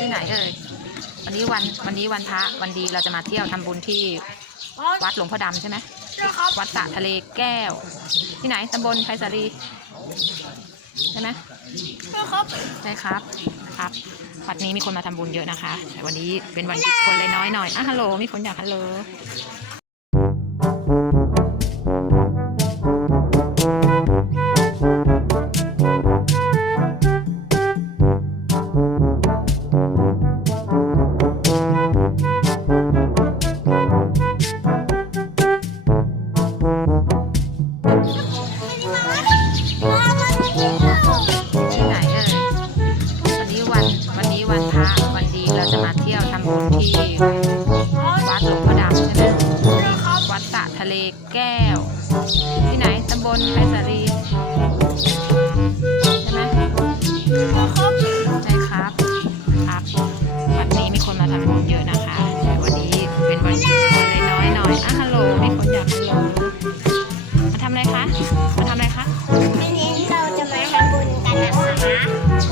ที่ไหนเอ่ยวันนี้วันวันนี้วันพระวันดีเราจะมาเที่ยวทำบุญที่วัดหลวงพ่อดำใช่ไหมนะครับวัดสระทะเลแก้ว ที่ไหนตำบลไพศาลีใช่ไหมนะครับใช่ครับครับวัดนี้มีคนมาทำบุญเยอะนะคะ แต่วันนี้เป็นวันหยุดคนเลยน้อยหน่อยอะฮัลโหลมีคนอยากฮัลโหล มีคนอยากฮัลโหลมาทำอะไรคะ มาทำอะไรคะวันนี้เราจะมาทำบุญกันนะคะ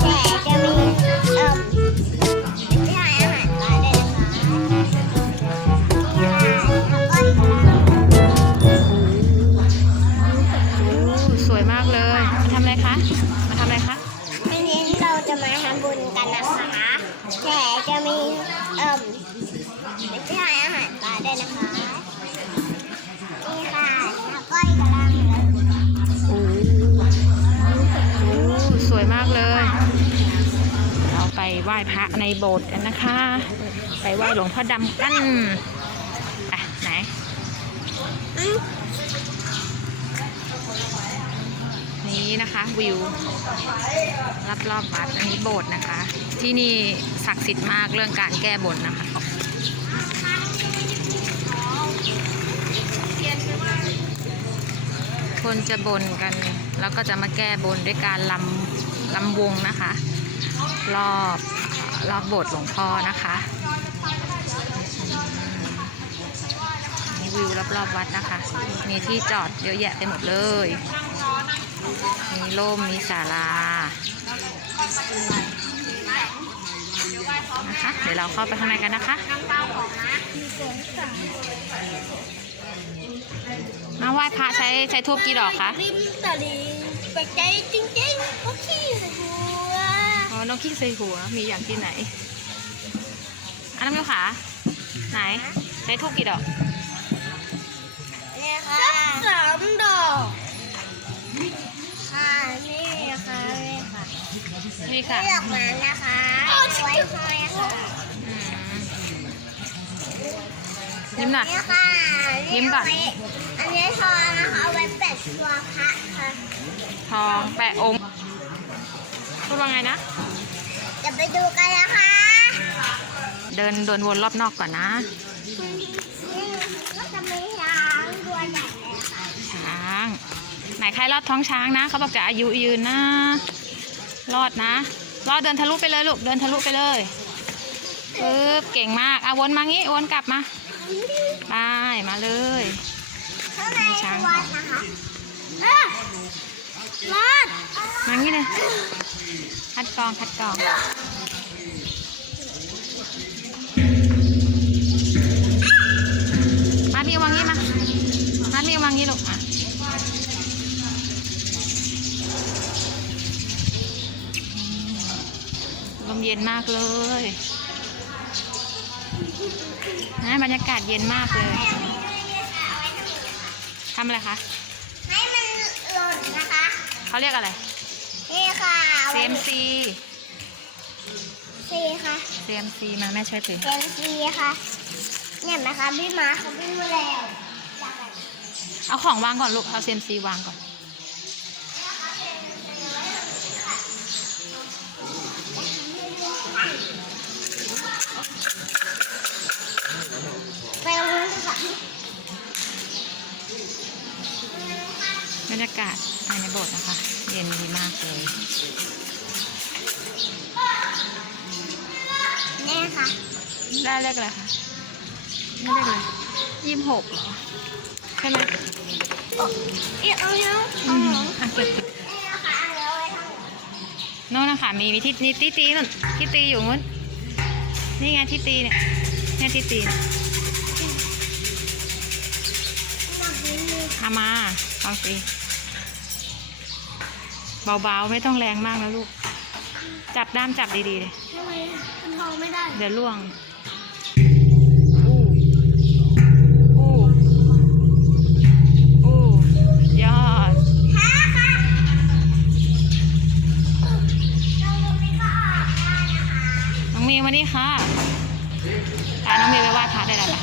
แต่จะมีเอ่อไม่ใช่อาหารปลาด้วยนะคะนี่ค่ะแล้วก็อีกแล้วอู้สวยมากเลยมาทำอะไรคะมาทำอะไรคะวันนี้เราจะมาทำบุญกันนะคะแต่จะมีเอ่อไม่ใช่อาหารปลาด้วยนะคะ แล้วก็อีกแล้วอู้สวยมากเลย เราไปไหว้พระในโบสถ์กันนะคะ ไปไหว้หลวงพ่อดำกันอะไหนนี้นะคะวิวรอบรอบๆวัดอันนี้โบสถ์นะคะ ที่นี่ศักดิ์สิทธิ์มากเรื่องการแก้บนนะคะ คนจะบนกัน แล้วก็จะมาแก้บนด้วยการลำลำวงนะคะ รอบรอบโบสถ์หลวงพ่อนะคะนี่วิวรอบๆวัดนะคะ มีที่จอดเยอะแยะไปหมดเลย มีร่ม มีศาลา นะคะ เดี๋ยวเราเข้าไปข้างในกันนะคะ ไหว้พระใช้ใช้ทูบกี่ดอกคะริมตลิ่งไปใจจริงๆก็ขี้หัวอ๋อน้องขี้ใส่หัวมีอย่างที่ไหนอันน้ำมิวขาไหนใช้ทูบกี่ดอกเนี่ยค่ะสามดอกค่ะนี่ค่ะนี่ค่ะนี่ค่ะเลือกมานะคะไว้คอยค่ะอืม ยิ้มหน่อย นี่ค่ะยิ้มก่อน อันนี้ทองนะคะเอาไว้แปะตัวพระค่ะทองแปะองค์พูดว่าไงนะจะไปดูกันนะคะเดินเดินวนรอบนอกก่อนนะนี่ก็จะมีช้างตัวใหญ่เลยค่ะช้างไหนใครรอดท้องช้างนะเขาบอกจะอายุยืนนะรอดนะรอดเดินทะลุไปเลยลูกเดินทะลุไปเลยปึ๊บเก่งมากอะวนมางี้วนกลับมา ไปมาเลยข้างในคือวัดนะคะเอ้อวัดมางี้เลยคัดกรองคัดกรองมาพี่วางงี้มามาพี่วางงี้ลูกอะลมเย็นมากเลย นะบรรยากาศเย็นมากเลยทำอะไรคะ ให้มันหล่นนะคะ เขาเรียกอะไร นี่ค่ะอาไว้ CMC ซีค่ะ CMC มาแม่ช่วยถือเจนซีค่ะเนี่ยไหมคะพี่มาเขาวิ่งมาแล้ว เอาของวางก่อนลูก เอา CMC วางก่อนากาศภายในโบสถ์นะคะ เย็นดีมากเลยเนี่ยค่ะ ได้เลขอะไรคะไม่เลขอะไรยี่สิบหกเหรอ ใช่ไหมอีกเอาเนาะอืมอะเก็บเก็บนี่นะคะเอาไว้ทางโน่นนะคะมีมีที่นี่ตีตีนู่นที่ตีอยู่นู้นนี่ไงที่ตีเนี่ยเนี่ยที่ตีเนี่ยเอามาเอาสิ เบาๆ ไม่ต้องแรงมากนะลูก จับด้ามจับดีๆเลยทำไมมันทองไม่ได้ เดี๋ยวล่วงอู้อู้อู้ยอดค่ะค่ะเราลงไปก็ออกได้นะคะน้องมิวมานี่ค่ะพาน้องมิวไปไหว้พระได้แล้วปะ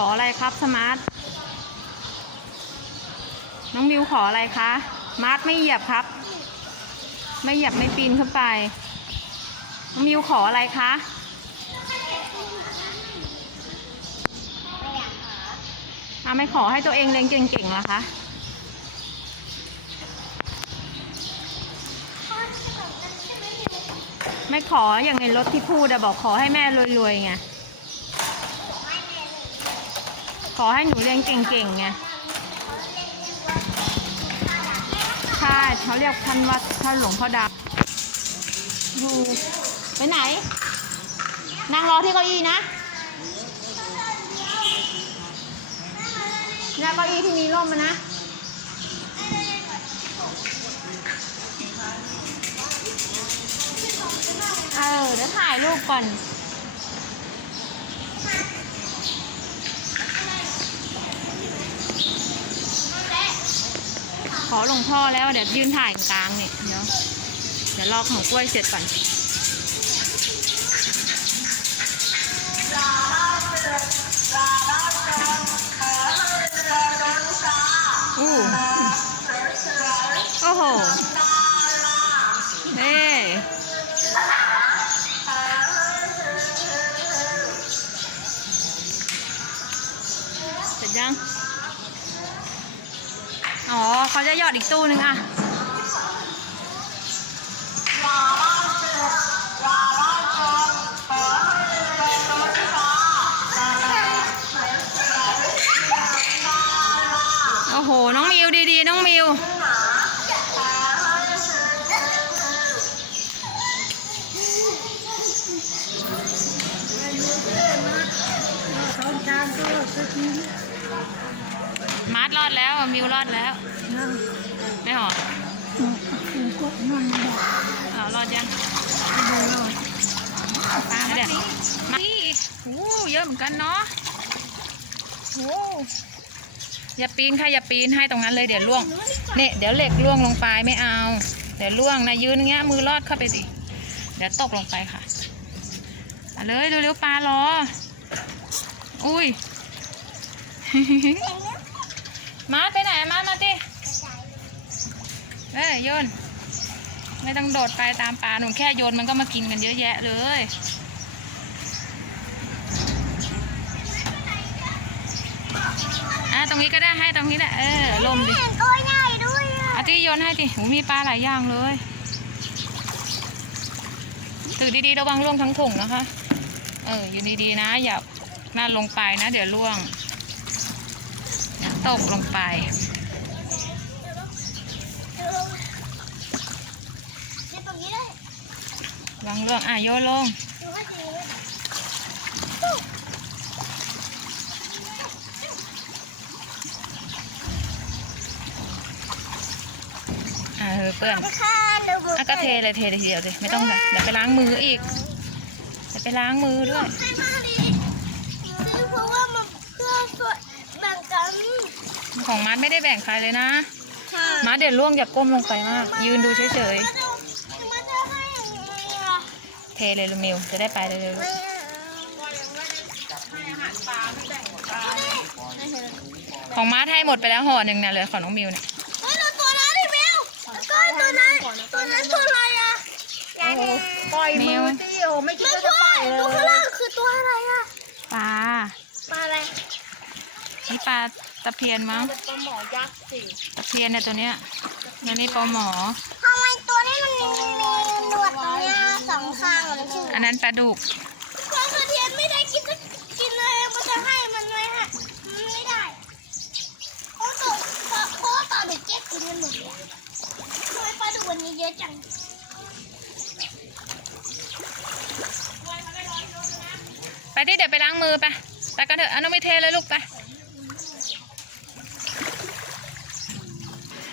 ขออะไรครับสมาร์ท น้องมิวขออะไรคะ มาร์ทไม่เหยียบครับ ไม่เหยียบไม่ปีนขึ้นไป น้องมิวขออะไรคะอาไม่ขอให้ตัวเองเรียนเก่งๆหรอคะไหมอยู่ไม่ขออย่างในรถที่พูดอะบอกขอให้แม่รวยๆไง ไม่แน่เลย ขอให้หนูเรียนเก่งๆไงเขาเล่นเรียกว่าข้าวหลามใช่เขาเรียกท่านว่าท่านหลวงพ่อดำดูไปไหน นั่งรอที่เก้าอี้นะนี่เก้าอี้ที่มีร่มมานะเออเดี๋ยวถ่ายรูปก่อน ขอหลวงพ่อแล้วเดี๋ยวยืนถ่ายกลางเนี่ยเนาะเดี๋ยวรอของกล้วยเสร็จก่อน โอ้โห น้องมิวดีๆ น้องมิวมาร์ทรอดแล้ว มิวรอดแล้ว ไม่หรอเอารอดยังตามเดี๋ยวมานี่โอ้เยอะเหมือนกันเนาะโอ้อย่าปีนค่ะอย่าปีนให้ตรงนั้นเลยเดี๋ยวล่วงเนี่ยเดี๋ยวเหล็กล่วงลงไปไม่เอา เดี๋ยวล่วงนะยืนอย่างเงี้ยมือรอดเข้าไปดิเดี๋ยวตกลงไปค่ะมาเลยเร็วๆปลารอ อุ้ยมาร์ทไปไหนมาร์ทมาติ เอ้ยโยน ไม่ต้องโดดไปตามปลาหนูแค่โยนมันก็มากินกันเยอะแยะเลยอะตรงนี้ก็ได้ให้ตรงนี้แหละเออลมดิเห็นกล้วยใหญ่ด้วยอะอาที่โยนให้ดิหูมีปลาหลายอย่างเลยถือดีๆระวังล่วงทั้งถุงนะคะ เอออยู่ดีๆนะ อย่าน่าลงไปนะ เดี๋ยวล่วงเดี๋ยวตกลงไป ในตรงนี้ด้วย วางล่วงอะโยนลงดูว่าจะมีไหมมือเปื้อนค่ะดูบุอะก็เทเลยเทเลยทีเดียวเลยไม่ต้องเลยเดี๋ยวไปล้างมืออีกเดี๋ยวไปล้างมือด้วยให้มาดิคือเพราะว่ามันเพื่อส่วนแบ่งกันของมัดไม่ได้แบ่งใครเลยนะ ค่ะมัดเดี๋ยวล่วงอย่าก้มลงไปมาก ยืนดูเฉยมันจะมันจะให้อย่างนี้อะ ๆ เทเลยลูกมิวจะได้ไปเร็วไม่เอาๆของมัดให้หมดไปแล้วห่อหนึ่งเนี่ยเหลยของน้องมิวเนี่ยเฮ้ยเราตัวนั้นดิเบลตัวตัวนั้นตัวนั้นตัวอะไรอะปล่อยมือสิโอไม่คิดไม่ว่าจะใช่ปล่อยเลตัวข้างยล่างคือตัวอะไรอะปลาปลาอะไรนี่ปลาตะเพียนมั้งปลาหมอยักษ์สิตะเพียนเนี่ยตัวเนี้ยนี่นี่ปลาหมอ ทำไมตัวนี้มันมีมีหนวดตรงเนี้ยสอง ข้างมันชื่ออันนั้นปลาดุกตัวกระเทียนไม่ได้กินสักกินเลยมันจะให้มันไว้ฮะมันไม่ได้เพราะตัวเพราะว่าปลาดุกเจ๊กกินกันหมดเลยอะทำไมปลาดุกวันนี้เยอะจังไปที่เดี๋ยวไปล้างมือไปไปกันเถอะเอาน้องมิวเทเลยลูกไป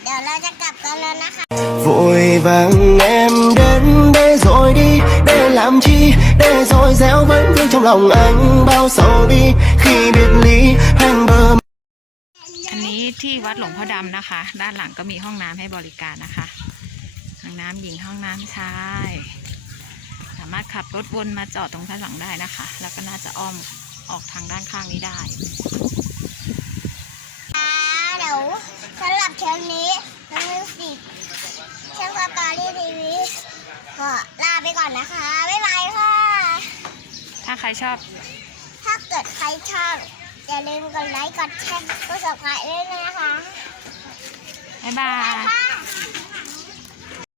เดี๋ยวเราจะกลับกันแล้วนะคะ Vội vàng em làm chi Để rồi gieo vẫn vương trong lòng anh Bao sầu đi Khi biệt ly hàng bờ อันนี้ที่วัดหลวงพ่อดำนะคะ ด้านหลังก็มีห้องน้ำให้บริการนะคะ ห้องน้ำหญิงห้องน้ำชาย สามารถขับรถวนมาจอดตรงด้านหลังได้นะคะ แล้วก็น่าจะอ้อมออกทางด้านข้างนี้ได้อ่าเดี๋ยวสำหรับเทปนี้น้องมิวสิกเช่นสตอรี่ทีวีก็าไปก่อนนะคะ บ๊ายบายค่ะ ถ้าใครชอบ ถ้าเกิดใครชอบ อย่าลืมกดไลค์ กดแชร์ กด subscribe ด้วยนะคะ บ๊ายบายค่ะ